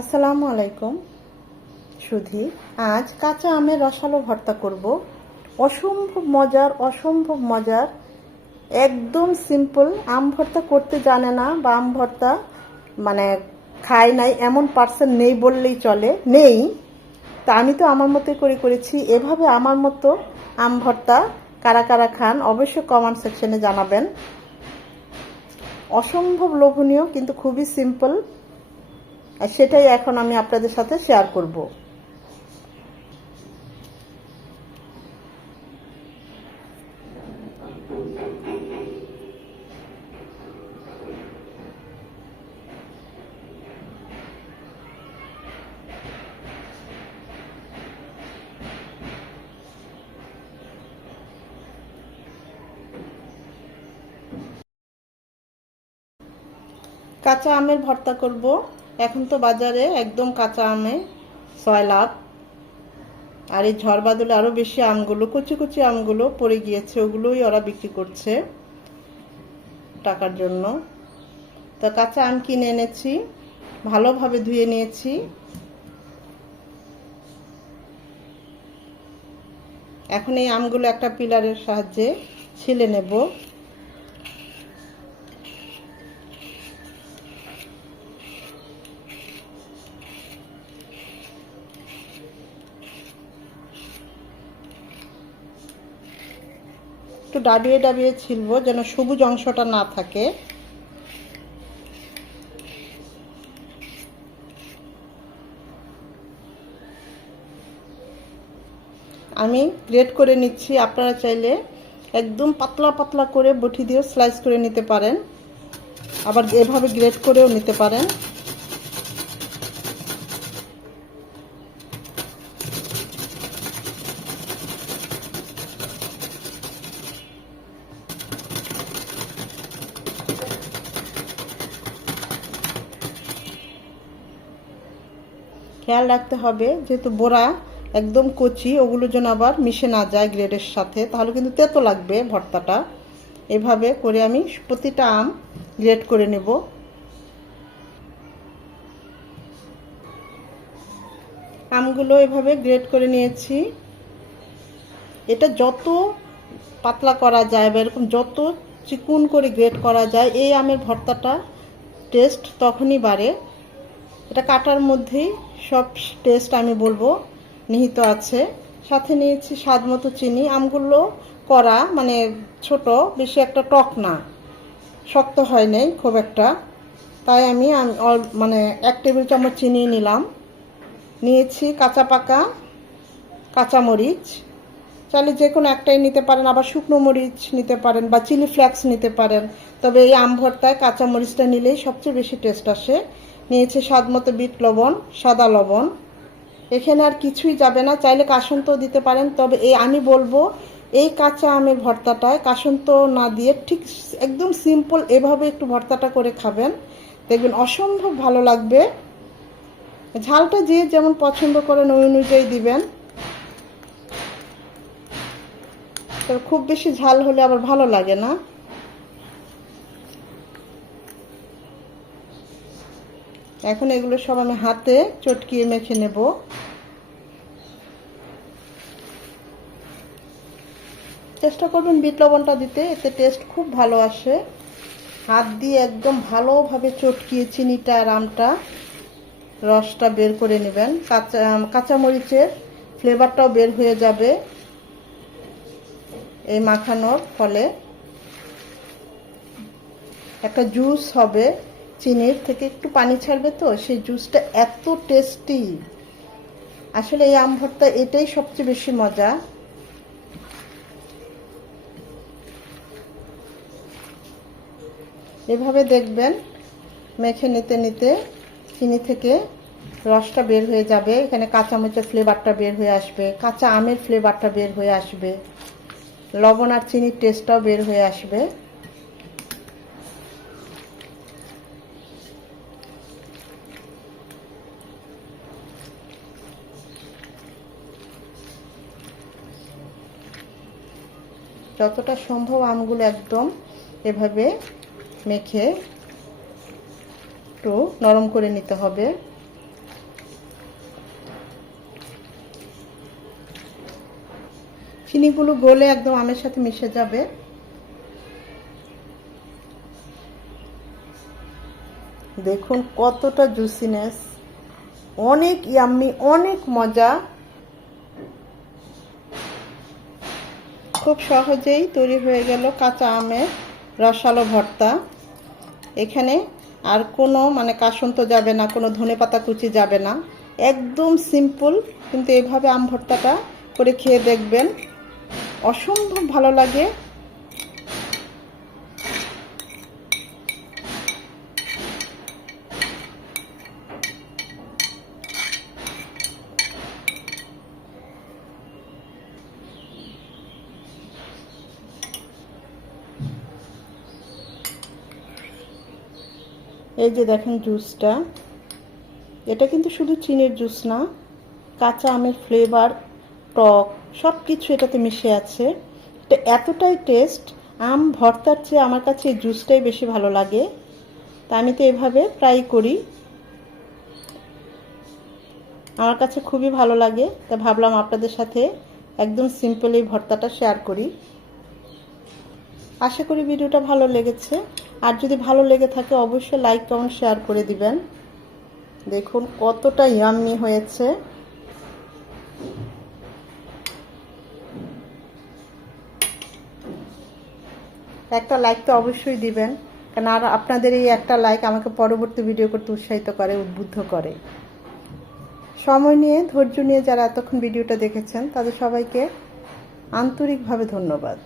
আসসালামু আলাইকুম সুধী। আজ কাঁচা আমের রসালো ভর্তা করব। অসম্ভব মজার একদম সিম্পল। আম ভর্তা করতে জানে না বা আম ভর্তা মানে খায় নাই এমন পার্সন নেই বললেই চলে, নেই। তা আমি তো আমার মতোই করেছি। এভাবে আমার মতো আম ভর্তা কারা কারা খান অবশ্যই কমেন্ট সেকশনে জানাবেন। অসম্ভব লোভনীয় কিন্তু খুবই সিম্পল, আর সেটাই এখন আমি আপনাদের সাথে শেয়ার করব। কাঁচা আমের ভর্তা করব। এখন তো বাজারে একদম কাঁচা আমে সয়লাভ, আর এই ঝড় বাদলে আরও বেশি আমগুলো, কুচি কুচি আমগুলো পড়ে গিয়েছে, ওগুলোই ওরা বিক্রি করছে টাকার জন্য। তো কাঁচা আম কিনে এনেছি, ভালোভাবে ধুয়ে নিয়েছি। এখন এই আমগুলো একটা পিলারের সাহায্যে ছিলে নেব। একটু ডাবিয়ে ডাবিয়ে ছিলবো যেন সবুজ অংশটা না থাকে। আমি গ্রেট করে নিচ্ছি। আপনারা চাইলে একদম পাতলা পাতলা করে বটি দিয়ে স্লাইস করে নিতে পারেন, আবার এভাবে গ্রেট করেও নিতে পারেন। খেয়াল রাখতে হবে যেহেতু বোরা একদম কচি, ওগুলো যেন আবার মিশে না যায় গ্রেডের সাথে, তাহলে কিন্তু তেতো লাগবে ভর্তাটা। এভাবে করে আমি প্রতিটা আম গ্রেড করে নেব। আমগুলো এভাবে গ্রেড করে নিয়েছি। এটা যত পাতলা করা যায় বা এরকম যত চিকুন করে গ্রেড করা যায়, এই আমের ভর্তাটা টেস্ট তখনই বাড়ে। এটা কাটার মধ্যেই সব টেস্ট আমি বলবো নিহিত আছে। সাথে নিয়েছি স্বাদ মতো চিনি। আমগুলো করা মানে ছোট, বেশি একটা টক না, শক্ত হয় নাই খুব একটা, তাই আমি মানে 1 টেবিল চামচ চিনি নিলাম। নিয়েছি কাঁচা পাকা কাঁচামরিচ, চাইলে যে কোনো একটাই নিতে পারেন, আবার শুকনো মরিচ নিতে পারেন বা চিলি ফ্লেক্স নিতে পারেন। তবে এই আম ভর্তায় কাঁচামরিচটা নিলেই সবচেয়ে বেশি টেস্ট আসে। নিয়েছি স্বাদ মতো বিট লবণ, সাদা লবণ। এখানে আর কিছুই যাবে না, চাইলে কাসুন্দও দিতে পারেন। তবে আমি বলবো এই কাঁচা আমের ভর্তাটায় কাসুন্দ না দিয়ে ঠিক একদম সিম্পল এভাবে একটু ভর্তাটা করে খাবেন, দেখবেন অসম্ভব ভালো লাগবে। ঝালটা যে যেমন পছন্দ করেন ওই অনুযায়ী দিবেন, তবে খুব বেশি ঝাল হলে আবার ভালো লাগে না। এখন এগুলো সব আমি হাতে চটকিয়ে মেখে নেব। চেষ্টা করবেন বিট লবণটা দিতে, এতে টেস্ট খুব ভালো আসে। হাত দিয়ে একদম ভালোভাবে চটকিয়ে চিনিটা আর আমটা রসটা বের করে নেবেন। কাঁচামরিচের ফ্লেভারটাও বের হয়ে যাবে এই মাখানোর ফলে। একটা জুস হবে, চিনির থেকে একটু পানি ছাড়বে, তো সেই জুসটা এত টেস্টি। আসলে এই আম ভর্তা এটাই সবচেয়ে বেশি মজা। এভাবে দেখবেন মেখে নিতে নিতে চিনি থেকে রসটা বের হয়ে যাবে, এখানে কাঁচামরিচের ফ্লেভারটা বের হয়ে আসবে, কাঁচা আমের ফ্লেভারটা বের হয়ে আসবে, লবণ আর চিনির টেস্টটাও বের হয়ে আসবে। যতটা সম্ভব আমগুলো একদম এভাবে মেখে একটু নরম করে নিতে হবে। চিনিগুলো গলে একদম আমের সাথে মিশে যাবে। দেখুন কতটা জুসিনেস, অনেক ইয়াম্মি, অনেক মজা। খুব সহজেই তৈরি হয়ে গেল কাঁচা আমের রসালো ভর্তা। এখানে আর কোনো কাসুন্দ যাবে না, কোনো ধনেপাতা কুচি যাবে না, একদম সিম্পল। কিন্তু এইভাবে আম ভর্তাটা করে খেয়ে দেখবেন, অসম্ভব ভালো লাগে। এই যে দেখেন জুসটা, এটা কিন্তু শুধু চিনির জুস না, কাঁচা আমের ফ্লেভার, টক সব কিছু এটাতে মিশে আছে। এটা এতটাই টেস্ট, আম ভর্তার চেয়ে আমার কাছে এই জুসটাই বেশি ভালো লাগে। তা আমি তো এভাবে ট্রাই করি, আমার কাছে খুবই ভালো লাগে। তা ভাবলাম আপনাদের সাথে একদম সিম্পল এই ভর্তাটা শেয়ার করি। আশা করি ভিডিওটা ভালো লেগেছে, আর যদি ভালো লেগে থাকে অবশ্যই লাইক কমেন্ট শেয়ার করে দিবেন। দেখুন কতটা ইয়াম্মি হয়েছে। একটা লাইক তো অবশ্যই দিবেন, কারণ আর আপনাদের এই একটা লাইক আমাকে পরবর্তী ভিডিও করতে উৎসাহিত করে, উদ্বুদ্ধ করে। সময় নিয়ে, ধৈর্য নিয়ে যারা এতক্ষণ ভিডিওটা দেখেছেন তাদের সবাইকে আন্তরিকভাবে ধন্যবাদ।